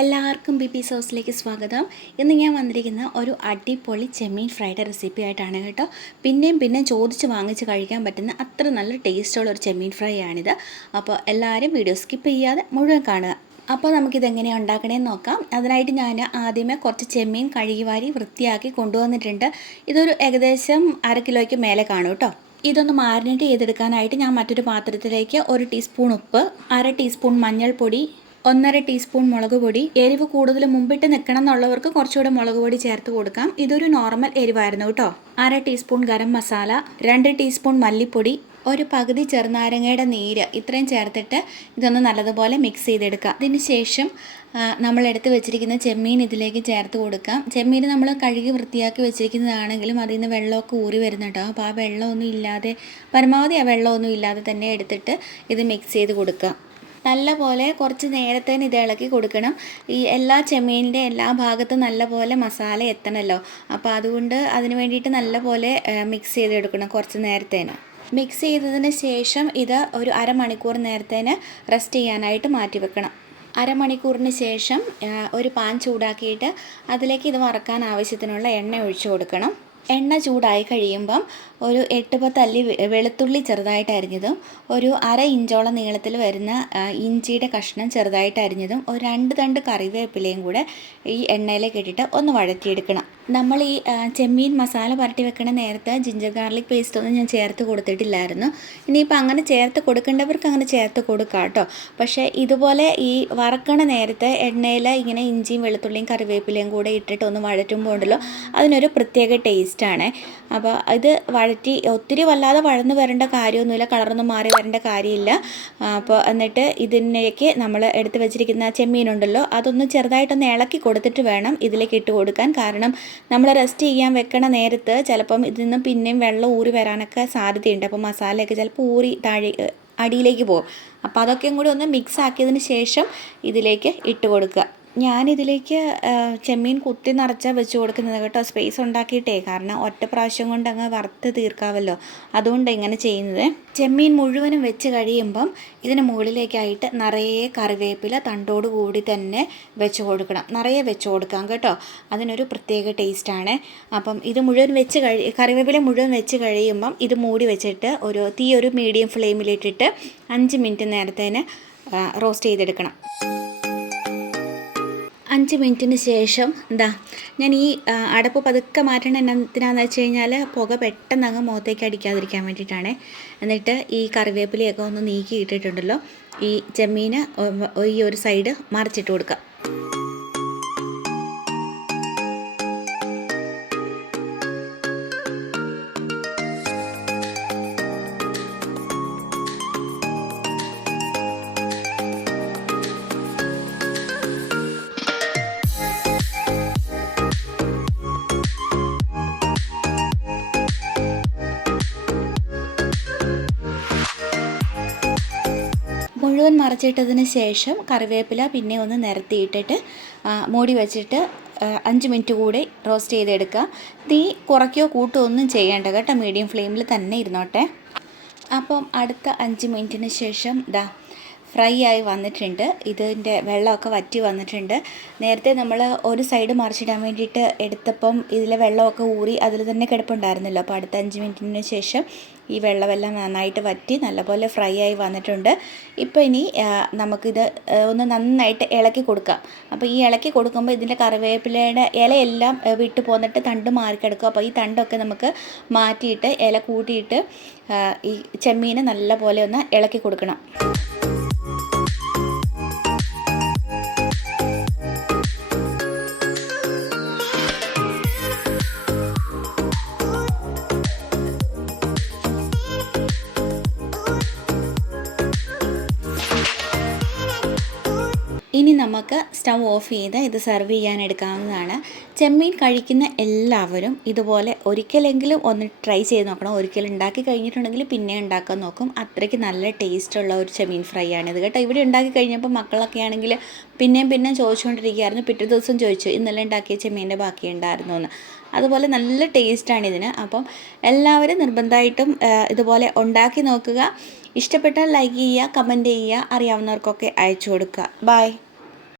എല്ലാവർക്കും B P സോസിലേക്ക് സ്വാഗതം. ഇന്ന് ഞാൻ വന്നിരിക്കുന്ന ഒരു അടിപൊളി ചെമ്മീൻ ഫ്രൈഡ് റെസിപ്പി ആയിട്ടാണ് കേട്ടോ. പിന്നെയും ചോദിച്ച് വാങ്ങിച്ച് കഴിക്കാൻ പറ്റുന്ന അത്ര നല്ല ടേസ്റ്റുള്ള ഒരു ചെമ്മീൻ ഫ്രൈ ആണിത്. അപ്പോൾ എല്ലാവരും വീഡിയോ സ്കിപ്പ് ചെയ്യാതെ മുഴുവൻ കാണുക. അപ്പോൾ നമുക്കിതെങ്ങനെയാണ് ഉണ്ടാക്കണേന്ന് നോക്കാം. അതിനായിട്ട് ഞാൻ ആദ്യമേ കുറച്ച് ചെമ്മീൻ കഴുകി വാരി വൃത്തിയാക്കി കൊണ്ടുവന്നിട്ടുണ്ട്. ഇതൊരു ഏകദേശം 1/2 കിലോയ്ക്ക് മേലെ കാണും കേട്ടോ. ഇതൊന്ന് മാരിനേറ്റ് ചെയ്തെടുക്കാനായിട്ട് ഞാൻ മറ്റൊരു പാത്രത്തിലേക്ക് 1 ടീസ്പൂൺ ഉപ്പ്, 1/2 ടീസ്പൂൺ മഞ്ഞൾപ്പൊടി, 1/2 ടീസ്പൂൺ മുളക് പൊടി, എരിവ് കൂടുതൽ മുമ്പിട്ട് നിൽക്കണം എന്നുള്ളവർക്ക് കുറച്ചുകൂടെ മുളക് പൊടി ചേർത്ത് കൊടുക്കാം. ഇതൊരു നോർമൽ എരിവായിരുന്നു കേട്ടോ. 1/2 ടീസ്പൂൺ ഗരം മസാല, 2 ടീസ്പൂൺ മല്ലിപ്പൊടി, ഒരു പകുതി ചെറുനാരങ്ങയുടെ നീര്, ഇത്രയും ചേർത്തിട്ട് ഇതൊന്ന് നല്ലതുപോലെ മിക്സ് ചെയ്തെടുക്കുക. അതിന് ശേഷം നമ്മൾ എടുത്ത് വെച്ചിരിക്കുന്ന ചെമ്മീൻ ഇതിലേക്ക് ചേർത്ത് കൊടുക്കാം. ചെമ്മീൻ നമ്മൾ കഴുകി വൃത്തിയാക്കി വെച്ചിരിക്കുന്നതാണെങ്കിലും അതിൽ നിന്ന് വെള്ളമൊക്കെ ഊറി വരുന്നുണ്ടോ. അപ്പോൾ ആ വെള്ളമൊന്നും ഇല്ലാതെ, പരമാവധി ആ വെള്ളമൊന്നും ഇല്ലാതെ തന്നെ എടുത്തിട്ട് ഇത് മിക്സ് ചെയ്ത് കൊടുക്കുക. നല്ലപോലെ കുറച്ച് നേരത്തേന് ഇത് ഇളക്കി കൊടുക്കണം. ഈ എല്ലാ ചെമ്മീനിൻ്റെ എല്ലാ ഭാഗത്തും നല്ലപോലെ മസാല എത്തണമല്ലോ. അപ്പോൾ അതുകൊണ്ട് അതിന് വേണ്ടിയിട്ട് നല്ലപോലെ മിക്സ് ചെയ്തെടുക്കണം കുറച്ച് നേരത്തേന്. മിക്സ് ചെയ്തതിന് ശേഷം ഇത് ഒരു അരമണിക്കൂർ നേരത്തേന് റെസ്റ്റ് ചെയ്യാനായിട്ട് മാറ്റി വെക്കണം. അരമണിക്കൂറിന് ശേഷം ഒരു പാൻ ചൂടാക്കിയിട്ട് അതിലേക്ക് ഇത് വറക്കാൻ ആവശ്യത്തിനുള്ള എണ്ണ ഒഴിച്ചു കൊടുക്കണം. എണ്ണ ചൂടായി കഴിയുമ്പം ഒരു 8-10 അല്ലി വെളുത്തുള്ളി ചെറുതായിട്ട് അരിഞ്ഞതും, ഒരു 1/2 ഇഞ്ചോളം നീളത്തിൽ വരുന്ന ഇഞ്ചിയുടെ കഷ്ണം ചെറുതായിട്ട് അരിഞ്ഞതും, ഒരു 2 തണ്ട് കറിവേപ്പിലയും കൂടെ ഈ എണ്ണയിലേക്ക് ഇട്ടിട്ട് ഒന്ന് വഴറ്റിയെടുക്കണം. നമ്മൾ ഈ ചെമ്മീൻ മസാല പുരട്ടി വെക്കണ നേരത്തെ ജിഞ്ചർ ഗാർലിക് പേസ്റ്റ് ഒന്നും ഞാൻ ചേർത്ത് കൊടുത്തിട്ടില്ലായിരുന്നു. ഇനിയിപ്പോൾ അങ്ങനെ ചേർത്ത് കൊടുക്കേണ്ടവർക്ക് അങ്ങനെ ചേർത്ത് കൊടുക്കാം കേട്ടോ. പക്ഷേ ഇതുപോലെ ഈ വറക്കണ നേരത്തെ എണ്ണയിൽ ഇങ്ങനെ ഇഞ്ചിയും വെളുത്തുള്ളിയും കറിവേപ്പിലയും കൂടെ ഇട്ടിട്ട് ഒന്ന് വഴറ്റുമ്പോൾ ഉണ്ടല്ലോ, അതിനൊരു പ്രത്യേക ടേസ്റ്റാണ്. അപ്പോൾ ഇത് വഴറ്റി ഒത്തിരി വല്ലാതെ വഴന്ന് വരേണ്ട കാര്യമൊന്നുമില്ല, കളറൊന്നും മാറി വരേണ്ട കാര്യമില്ല. അപ്പോൾ എന്നിട്ട് ഇതിലേക്ക് നമ്മൾ എടുത്ത് വെച്ചിരിക്കുന്ന ചെമ്മീനുണ്ടല്ലോ, അതൊന്ന് ചെറുതായിട്ടൊന്ന് ഇളക്കി കൊടുത്തിട്ട് വേണം ഇതിലേക്ക് ഇട്ട് കൊടുക്കാൻ. കാരണം നമ്മൾ റെസ്റ്റ് ചെയ്യാൻ വെക്കണ നേരത്ത് ചിലപ്പം ഇതിൽ നിന്ന് പിന്നെയും വെള്ളം ഊറി വരാനൊക്കെ സാധ്യതയുണ്ട്. അപ്പോൾ മസാലയൊക്കെ ചിലപ്പോൾ ഊറി താഴെ അടിയിലേക്ക് പോകും. അപ്പോൾ അതൊക്കെയും കൂടി ഒന്ന് മിക്സ് ആക്കിയതിന് ശേഷം ഇതിലേക്ക് ഇട്ട് കൊടുക്കുക. ഞാനിതിലേക്ക് ചെമ്മീൻ കുത്തി നിറച്ചാൽ വെച്ച് കൊടുക്കുന്നത് കേട്ടോ, സ്പേസ് ഉണ്ടാക്കിയിട്ടേ. കാരണം ഒറ്റ പ്രാവശ്യം കൊണ്ട് അങ്ങ് വറുത്ത് തീർക്കാമല്ലോ, അതുകൊണ്ട് ഇങ്ങനെ ചെയ്യുന്നത്. ചെമ്മീൻ മുഴുവനും വെച്ച് കഴിയുമ്പം ഇതിന് മുകളിലേക്കായിട്ട് നിറയെ കറിവേപ്പില തണ്ടോട് കൂടി തന്നെ വെച്ച് കൊടുക്കണം. നിറയെ വെച്ച് കൊടുക്കാം കേട്ടോ, അതിനൊരു പ്രത്യേക ടേസ്റ്റാണ്. അപ്പം ഇത് മുഴുവൻ വെച്ച് കറിവേപ്പില മുഴുവൻ വെച്ച് കഴിയുമ്പം ഇത് മൂടി വെച്ചിട്ട് തീ ഒരു മീഡിയം ഫ്ലെയിമിലിട്ടിട്ട് 5 മിനിറ്റ് നേരത്തേന് റോസ്റ്റ് ചെയ്തെടുക്കണം. 5 മിനിറ്റിന് ശേഷം ഞാൻ ഈ അടപ്പ് പതുക്കെ മാറ്റണം. എന്തിനാന്ന് വെച്ച് കഴിഞ്ഞാൽ പുക പെട്ടെന്ന് അങ്ങ് മുഖത്തേക്ക് അടിക്കാതിരിക്കാൻ വേണ്ടിയിട്ടാണ്. എന്നിട്ട് ഈ കറിവേപ്പിലയൊക്കെ ഒന്ന് നീക്കി ഇട്ടിട്ടുണ്ടല്ലോ, ഈ ചെമ്മീന് ഈ ഒരു സൈഡ് മറിച്ചിട്ട് കൊടുക്കുക. മുഴുവൻ മറിച്ചിട്ടതിന് ശേഷം കറിവേപ്പില പിന്നെ ഒന്ന് നിരത്തിയിട്ടിട്ട് മൂടി വെച്ചിട്ട് 5 മിനിറ്റ് കൂടി റോസ്റ്റ് ചെയ്തെടുക്കുക. തീ കുറയ്ക്കുകയോ കൂട്ടുകയോ ഒന്നും ചെയ്യേണ്ട കേട്ടോ, മീഡിയം ഫ്ലെയിമിൽ തന്നെ ഇരുന്നോട്ടെ. അപ്പം അടുത്ത 5 മിനിറ്റിന് ശേഷം ഫ്രൈ ആയി വന്നിട്ടുണ്ട്. ഇതിൻ്റെ വെള്ളമൊക്കെ വറ്റി വന്നിട്ടുണ്ട്. നേരത്തെ നമ്മൾ ഒരു സൈഡ് മറിച്ചിടാൻ വേണ്ടിയിട്ട് എടുത്തപ്പം ഇതിലെ വെള്ളമൊക്കെ ഊറി അതിൽ തന്നെ കിടപ്പുണ്ടായിരുന്നല്ലോ. അപ്പോൾ അടുത്ത 5 മിനിറ്റിന് ശേഷം ഈ വെള്ളമെല്ലാം നന്നായിട്ട് വറ്റി നല്ലപോലെ ഫ്രൈ ആയി വന്നിട്ടുണ്ട്. ഇപ്പോൾ ഇനി നമുക്കിത് ഒന്ന് നന്നായിട്ട് ഇളക്കി കൊടുക്കാം. അപ്പോൾ ഈ ഇളക്കി കൊടുക്കുമ്പോൾ ഇതിൻ്റെ കറിവേപ്പിലയുടെ ഇലയെല്ലാം വിട്ട് പോന്നിട്ട് തണ്ട് മാറിക്കിടക്കും. അപ്പോൾ ഈ തണ്ടൊക്കെ നമുക്ക് മാറ്റിയിട്ട് ഇല കൂട്ടിയിട്ട് ഈ ചെമ്മീനെ നല്ലപോലെ ഒന്ന് ഇളക്കി കൊടുക്കണം. ഇനി നമുക്ക് സ്റ്റൗ ഓഫ് ചെയ്ത് ഇത് സെർവ് ചെയ്യാൻ എടുക്കാവുന്നതാണ്. ചെമ്മീൻ കഴിക്കുന്ന എല്ലാവരും ഇതുപോലെ ഒരിക്കലെങ്കിലും ഒന്ന് ട്രൈ ചെയ്ത് നോക്കണം. ഒരിക്കൽ ഉണ്ടാക്കി കഴിഞ്ഞിട്ടുണ്ടെങ്കിൽ പിന്നെ ഉണ്ടാക്കാൻ നോക്കും. അത്രയ്ക്ക് നല്ല ടേസ്റ്റുള്ള ഒരു ചെമ്മീൻ ഫ്രൈ ആണിത് കേട്ടോ. ഇവിടെ ഉണ്ടാക്കി കഴിഞ്ഞപ്പോൾ മക്കളൊക്കെ ആണെങ്കിൽ പിന്നെയും ചോദിച്ചുകൊണ്ടിരിക്കുകയായിരുന്നു. പിറ്റേ ദിവസം ചോദിച്ചു, ഇന്നലെ ഉണ്ടാക്കിയ ചെമ്മീൻ്റെ ബാക്കി ഉണ്ടായിരുന്നു എന്ന്. അതുപോലെ നല്ല ടേസ്റ്റാണ് ഇതിന്. അപ്പം എല്ലാവരും നിർബന്ധമായിട്ടും ഇതുപോലെ ഉണ്ടാക്കി നോക്കുക. ഇഷ്ടപ്പെട്ടാൽ ലൈക്ക് ചെയ്യുക, കമൻറ്റ് ചെയ്യുക, അറിയാവുന്നവർക്കൊക്കെ അയച്ചു കൊടുക്കുക. ബൈ.